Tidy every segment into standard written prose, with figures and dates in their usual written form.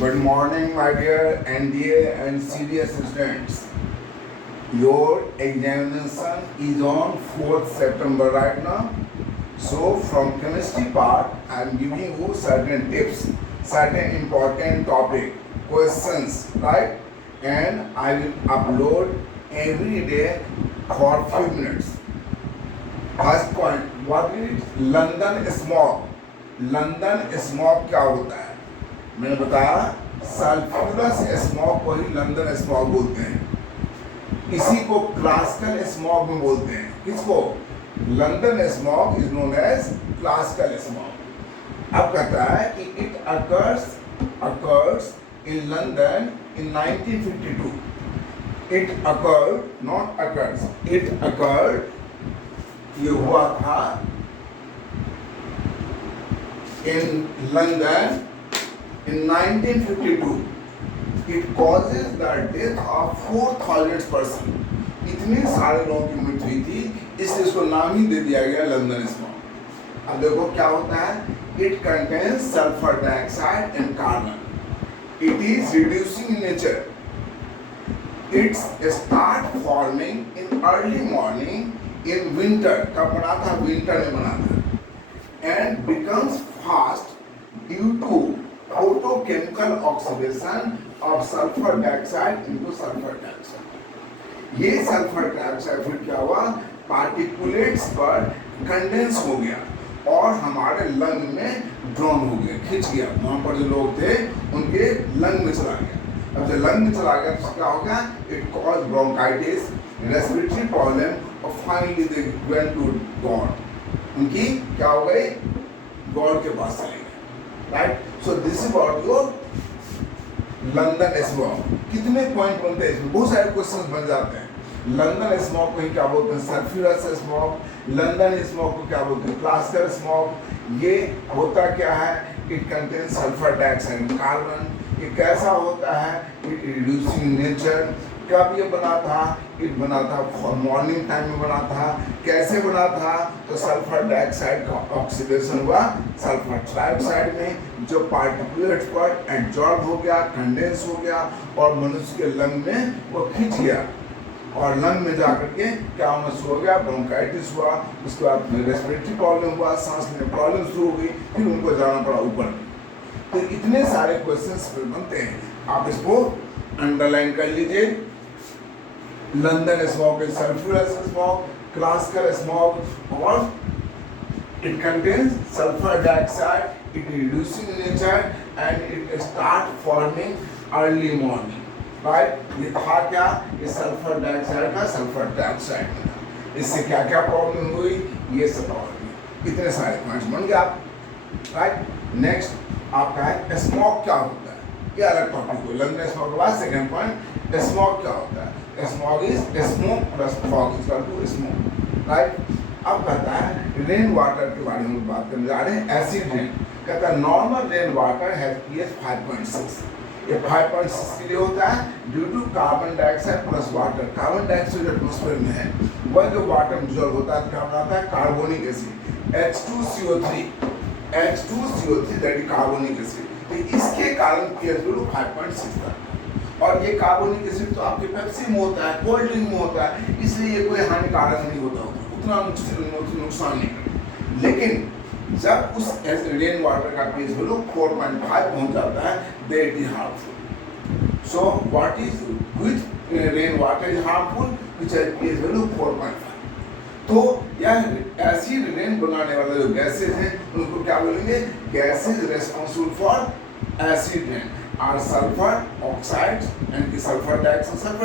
Good morning, my dear NDA and CDS students. Your examination is on 4th September right now. So, from chemistry part, I am giving you certain tips, certain important topic, questions, right? And I will upload every day for few minutes. First point, what is London smog? London smog क्या होता है? मैंने बताया sulphurous smog को ही London smog बोलते हैं। इसी को क्लासिकल स्मॉग में बोलते हैं। किसको? London smog is known as classical smog. अब कहता है कि it occurs in London in 1952। It occurred, not occurs, it occurred, ये हुआ था in London in 1952. It causes the death of 4,000 person. इतने सारे लोगों की मृत्यु हुई थी, इसलिए इसको नाम ही दे दिया गया लंदन स्मॉग। अब देखो क्या होता है, it contains sulfur dioxide and carbon. It is reducing in nature. It start forming in early morning in winter. कब बना था? विंटर में बना था। And becomes fast due to photochemical oxidation of sulfur dioxide into sulfur dioxide। ये sulphur dioxide फिर क्या हुआ? पार्टिकुलेट्स पर कंडेंस हो गया और हमारे लंग में ड्रॉन हो गया, खिंच गया। वहाँ पर जो लोग थे उनके लंग में चला गया। अब जब लंग में चला गया तो क्या हो गया? It cause bronchitis, respiratory problem और finally they went to god. उनकी क्या हो गई? गॉड के पास चले गए। Right, so this is about your London smog. कितने पॉइंट बनते हैं इसमें? बहुत सारे क्वेश्चंस बन जाते हैं। लंदन स्मॉग को ही क्या बोलते हैं? Sulphurous smog. लंदन स्मॉग को क्या बोलते हैं? Classical smog. ये होता क्या है? It contains sulphur dioxide and carbon. ये कैसा होता है? It reducing nature. कब ये बना था? इट बना था मॉर्निंग टाइम में बना था। कैसे बना था? तो सल्फर डाइऑक्साइड का ऑक्सीडेशन हुआ सल्फर ट्राइऑक्साइड में, जो पार्टिकुलेट पर एडजॉर्ब हो गया, कंडेंस हो गया और मनुष्य के लंग में वो खिंच गया और लंग में जाकर के क्या होना शुरू हो गया? ब्रोंकाइटिस हुआ। उसके बाद में रेस्पिरेटरी प्रॉब्लम हुआ, सांस लेने प्रॉब्लम शुरू हो गई, फिर उनको जाना पड़ा ऊपर। तो इतने सारे क्वेश्चंस बनते हैं, आप इसको अंडरलाइन कर लीजिए। London smog is sulphurous smog, classical smog और it contains sulfur dioxide, it is reducing in nature and it start forming early morning, right? ये था क्या? ये सल्फर डाइऑक्साइड का सल्फर डाइऑक्साइड में था। इससे क्या क्या प्रॉब्लम हुई? ये सब प्रॉब्लम। इतने सारे पॉइंट्स बन गए आप, राइट? नेक्स्ट आपका है स्मॉग क्या होता है? ये अलग टॉपिक हो। लंदन स्मॉग के बाद सेकंड पॉइंट, स्मॉग क्या होता है? Smog is smoke plus fog is equal to smoke, right? अब कहता है रेन वाटर के बारे में बात करने जा रहे हैं। एसिड रेन कहता है normal rain water has pH 5.6। ये 5.6 के लिए होता है due to carbon dioxide plus water. Carbon dioxide atmosphere में है, वह जो वाटर डिसॉल्व होता है क्या बनाता है? Carbonic acid, H2CO3। H2CO3 that is carbonic acid. तो इसके कारण पीएच वैल्यू 5.6 था। और ये कार्बोनिक एसिड तो आपके पेप्सी में होता है, कोल्ड ड्रिंक में होता है, इसलिए ये कोई हानिकारक नहीं होता, उतना नुकसान नहीं करता। लेकिन जब उस रेन वाटर का पीएच वैल्यू 4.5 पहुंच जाता है, then it is harmful. So what is which rain water is harmful? Which has pH value 4.5। तो यह एसिड रेन बनाने वाले जो गैसेज हैं उनको क्या बोलेंगे? Gases responsible for acid rain are sulfur oxides and sulfur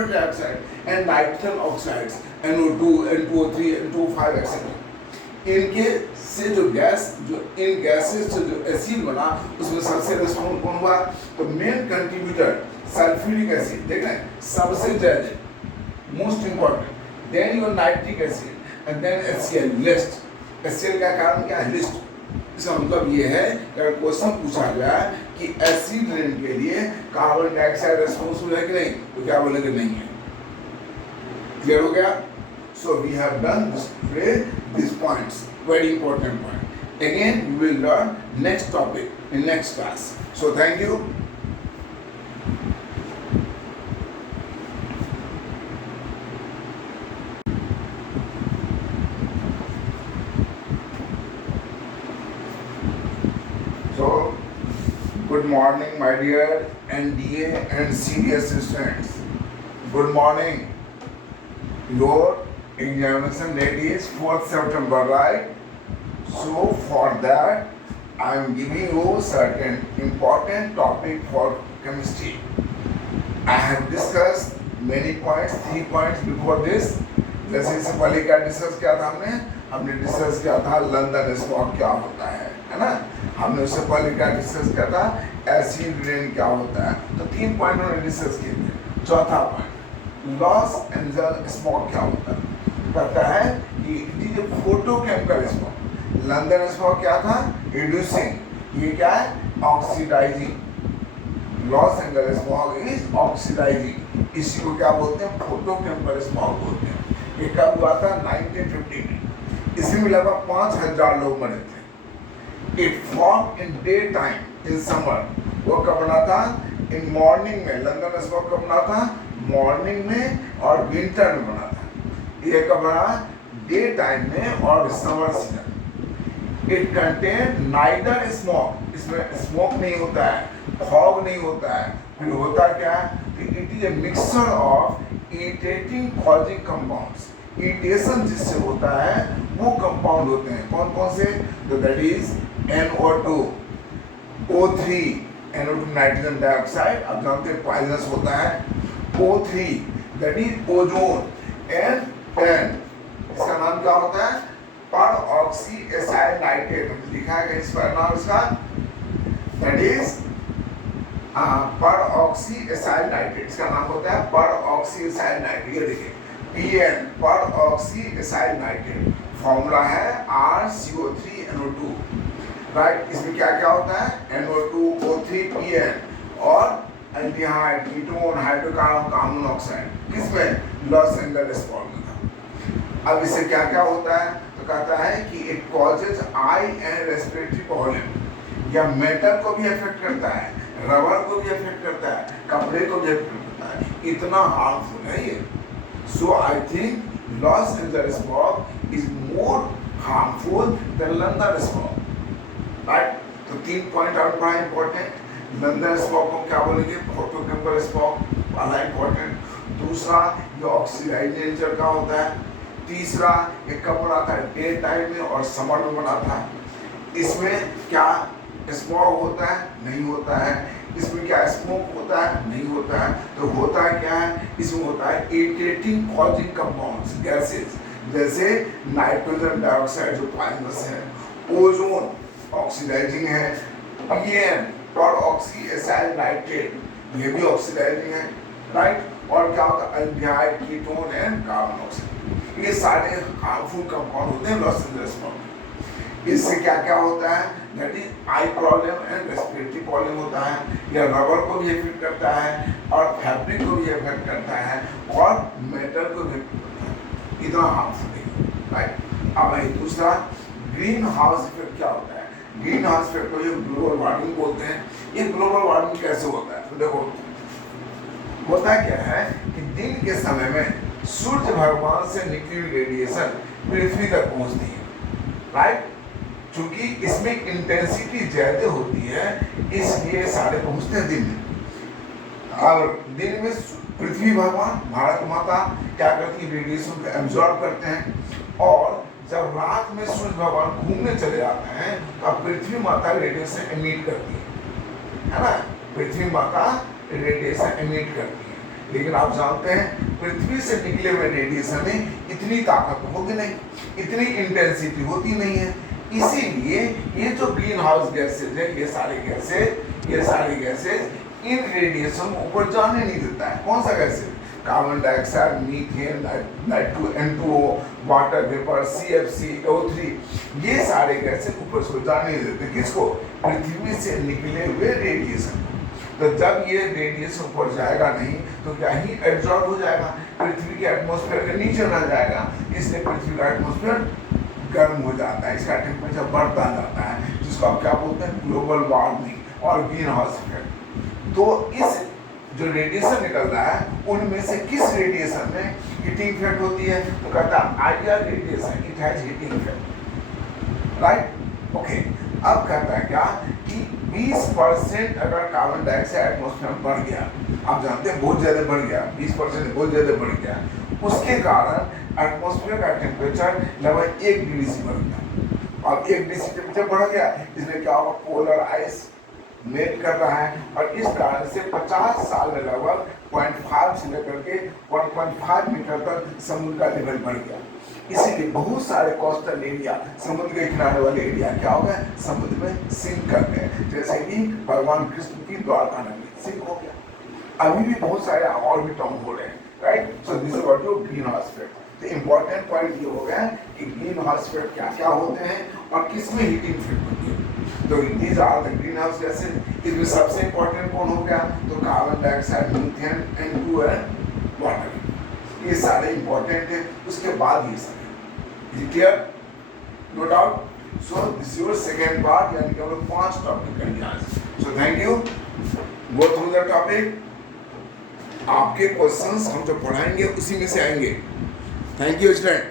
dioxide and nitrogen oxides NO2, N2O3, N2O5 etc. इनके से जो गैस, जो इन गैसेस से जो एसिड बना उसमें सबसे रिस्पॉन्सिबल कौन हुआ? तो मेन कंट्रीब्यूटर सल्फ्यूरिक एसिड, देख रहे हैं, सबसे ज्यादा most important. Then your nitric acid and then HCl list. HCl का कारण क्या है? लिस्ट। इसका मतलब ये है कि अगर क्वेश्चन पूछा गया कि एसिड रेन के लिए कार्बन डाइऑक्साइड रेस्पॉन्सिबल है कि नहीं, तो क्या बोलेंगे? नहीं है। क्लियर हो गया? So we have done this points, very important point. Again, we will learn next topic in next class. So thank you. Good morning, my dear NDA and CDS students. Good morning. Your examination date is 4th September, right? So for that, I am giving you certain important topic for chemistry. I have discussed many points, 3 points before this. जैसे इससे पहले क्या discuss किया था हमने discuss किया था London smog क्या होता है ना। हमने उससे पहले क्या डिस्कस किया था, एसिड रेन क्या होता है। तो 3 पॉइंट हमने डिस्कस किए थे। चौथा पॉइंट, लॉस एंजल्स स्मॉग क्या होता है। कहता है कि it is a photochemical smog. London smog क्या था, रिड्यूसिंग, ये क्या है, oxidising. Los Angeles smog is oxidising, इसी को क्या बोलते हैं, फोटोकेमिकल स्मॉग बोलते हैं। ये कब हुआ था, 1950 में। इसमें भी लगभग 5000 लोग मरे थे। It form in day time in summer. वो कब बना था, इन मॉर्निंग में। लंदन स्मॉग कब बना था, मॉर्निंग में और विंटर में बना था। ये कब बना, डे टाइम में और summer season. It contain neither smog, इसमें स्मोक नहीं होता है, फॉग नहीं होता है, फिर होता क्या है, it is a mixture of irritating causing compounds. Irritation जिससे होता है वो कंपाउंड होते हैं, कौन कौन से, तो that is NO2, O3, NO2 nitrogen dioxide, आप जानते हैं पॉइजनस होता है। O3 that is ozone, and इसका नाम क्या होता है, पर ऑक्सी एसाइल नाइट्रेट, लिखा है इस पर नाम इसका, दैट इज पर ऑक्सी एसाइल नाइट्रेट, इसका नाम होता है पर ऑक्सी एसाइल नाइट्रेट। ये देखिए PN, पर ऑक्सी एसाइल नाइट्रेट, फॉर्मूला है RCO3NO2, राइट। इसमें क्या क्या होता है, NO2, O3, PN और aldehyde, ketone, hydrocarbon, carbon oxide, किसमें, लॉस एंजल्स स्मॉग में था। अब इससे क्या क्या होता है, तो कहता है कि it causes I and respiratory problem, या मेटल को भी इफेक्ट करता है, रबर को भी इफेक्ट करता है, कपड़े को भी इफेक्ट करता है, इतना हार्मफुल है ये। So I think Los Angeles smog is more harmful than London smog, right. तो 3 पॉइंट और बड़ा इंपॉर्टेंट। लंदन स्मॉग को क्या बोलेंगे, फोटोकेमिकल स्मॉग, बड़ा इंपॉर्टेंट। दूसरा, ये ऑक्सीडाइज नेचर का होता है। तीसरा, ये कब बना था, डे टाइम में और समर में बना था। इसमें क्या स्मॉग होता है, नहीं होता है। इसमें क्या स्मोक होता है, नहीं होता है। तो होता है क्या है, इसमें होता है इरिटेटिंग कॉजिंग कंपाउंड्स, गैसेस, जैसे नाइट्रोजन डाइऑक्साइड जो पॉइजनस है, ओजोन ऑक्सीडाइजिंग है, PN पर ऑक्सी एसाइल नाइट्रेट, ये भी ऑक्सीडाइजिंग है, राइट। और क्या होता है, aldehyde, ketone and carbon oxide, ये सारे हार्मफुल कंपाउंड होते हैं लॉस एंजल्स स्मॉग। इससे क्या क्या होता है, that is I problem and respiratory problem होता है, या रबर को भी इफेक्ट करता है और फैब्रिक को भी इफेक्ट करता है और मेटल को भी इफेक्ट करता है, इतना हार्मफुल है, राइट। अब दूसरा, ग्रीन हाउस इफेक्ट क्या होता है। ग्रीन हाउस इफेक्ट को ये ग्लोबल वार्मिंग बोलते हैं। ये ग्लोबल वार्मिंग कैसे होता है, तो देखो होता क्या है कि दिन के समय में सूर्य भगवान से निकली रेडिएशन पृथ्वी तक पहुंचती है, राइट। चूंकि इसमें इंटेंसिटी ज्यादा होती है, इसलिए सारे पहुंचते हैं दिन में। और दिन में पृथ्वी भगवान, भारत माता क्या करती है, रेडिएशन को एब्जॉर्ब करते हैं। और जब रात में सूर्य भगवान घूमने चले जाते हैं तो पृथ्वी माता रेडिएशन एमिट करती है ना, पृथ्वी माता रेडिएशन एमिट करती है। लेकिन आप जानते हैं पृथ्वी से निकले हुए रेडिएशन में इतनी ताकत होती नहीं, इतनी इंटेंसिटी होती नहीं है। इसीलिए ये जो ग्रीन हाउस गैसेज है, ये सारे गैसेज इन रेडिएशन ऊपर जाने नहीं देता है। कौन सा gases, carbon dioxide, methane, N2O, water vapour, CFC, O3, ये सारे गैसेज ऊपर से जाने नहीं देते, किसको, पृथ्वी से निकले हुए रेडिएशन। तो जब ये रेडिएशन ऊपर जाएगा नहीं तो क्या ही एब्जॉर्ब हो जाएगा, पृथ्वी के एटमॉस्फेयर के नीचे रह जाएगा। इसलिए पृथ्वी का एटमॉस्फेयर गर्म हो जाता है, इसका टेम्परेचर बढ़ता जाता है, जिसको आप क्या बोलते हैं, ग्लोबल वार्मिंग और ग्रीन हाउस इफेक्ट। तो इस जो रेडिएशन निकल रहा है उनमें से किस रेडिएशन में हीटिंग इफेक्ट होती है, तो कहता है IR radiation, it has heating effect, right. Okay, अब कहता है क्या कि 20% अगर कार्बन डाइऑक्साइड एटमॉस्फेयर में बढ़ गया, आप जानते हैं बहुत ज़्यादा बढ़ गया, 20% बहुत ज़्यादा बढ़ गया, उसके कारण एटमॉस्फेयर का टेम्परेचर लगभग 1 डिग्री से बढ़ गया। अब 1 डिग्री से टेम्परेचर बढ़ गया, इसमें क्या होगा, पोलर आइस मेल्ट कर रहा है, और इस कारण से 50 साल में लगभग 0.5 से लेकर के 1.5 मीटर तक समुद्र का लेवल बढ़ गया। इसीलिए बहुत सारे कोस्टल एरिया, समुद्र के किनारे वाले एरिया क्या हो गए, समुद्र में सिंक कर गए, जैसे कि भगवान कृष्ण की द्वारका नगरी सिंक हो गया। अभी भी बहुत सारे और भी टर्म हो रहे हैं, right. So this is what you green house effect. तो इंपॉर्टेंट पॉइंट ये हो गया कि ग्रीन हाउस इफेक्ट क्या क्या होते हैं और किसमें हीटिंग इफेक्ट होती है। तो these are the greenhouse gases. इसमें सबसे इंपॉर्टेंट कौन हो गया, तो carbon dioxide, methane, N2 and water, ये सारे इंपॉर्टेंट है। उसके बाद ये सारे, is clear, no doubt. So this your second part, यानी कि हम लोग 5 टॉपिक कर लिया। So thank you, go through the topic. आपके क्वेश्चंस हम जो पढ़ाएंगे उसी में से आएंगे। Thank you student.